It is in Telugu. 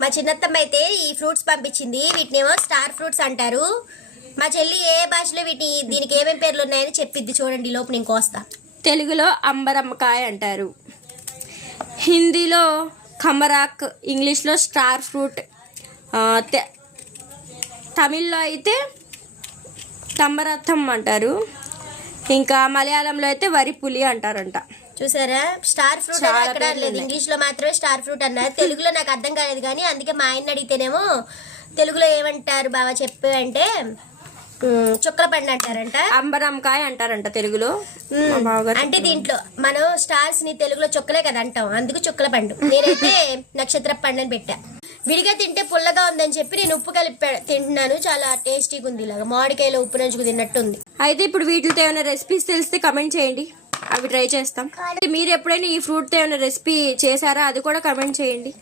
మా చిన్నత్తమ్మ అయితే ఈ ఫ్రూట్స్ పంపించింది. వీటినేమో స్టార్ ఫ్రూట్స్ అంటారు. మా చెల్లి ఏ భాషలో దీనికి ఏమేమి పేర్లు ఉన్నాయని చెప్పిద్ది. చూడండి లోపు నేను కోస్తా. తెలుగులో అంబరమ్మకాయ అంటారు, హిందీలో ఖమరాక్, ఇంగ్లీష్లో స్టార్ ఫ్రూట్, తమిళ్లో అయితే తమ్మరథం అంటారు, ఇంకా మలయాళంలో అయితే వరి పులి అంటారంట. చూసారా, స్టార్ ఫ్రూట్ అక్కడ లేదు, ఇంగ్లీష్ లో మాత్రమే స్టార్ ఫ్రూట్ అన్నారు. తెలుగులో నాకు అర్థం కాలేదు, కానీ అందుకే మా ఆయన అడిగితేనేమో తెలుగులో ఏమంటారు బావా చెప్పు అంటే చుక్కల పండు అంటారంట, అంబరంకాయ అంటారంట తెలుగులో. అంటే దీంట్లో మనం స్టార్స్ ని తెలుగులో చుక్కలే కదా అంటాం, అందుకు చుక్కల పండు. నేనైతే నక్షత్ర పండు అని పెట్టా. విడిగా తింటే పుల్లగా ఉందని చెప్పి నేను ఉప్పు కలిపి తింటున్నాను. చాలా టేస్టీగా ఉంది, ఇలాగా మామిడికాయలో ఉప్పు నంచుకు తిన్నట్టుంది. అయితే ఇప్పుడు వీటితో ఏమైనా రెసిపీస్ తెలిస్తే కమెంట్ చేయండి, అవి ట్రై చేస్తాం. మీరు ఎప్పుడైనా ఈ ఫ్రూట్తో ఏమైనా రెసిపీ చేశారా అది కూడా కమెంట్ చేయండి.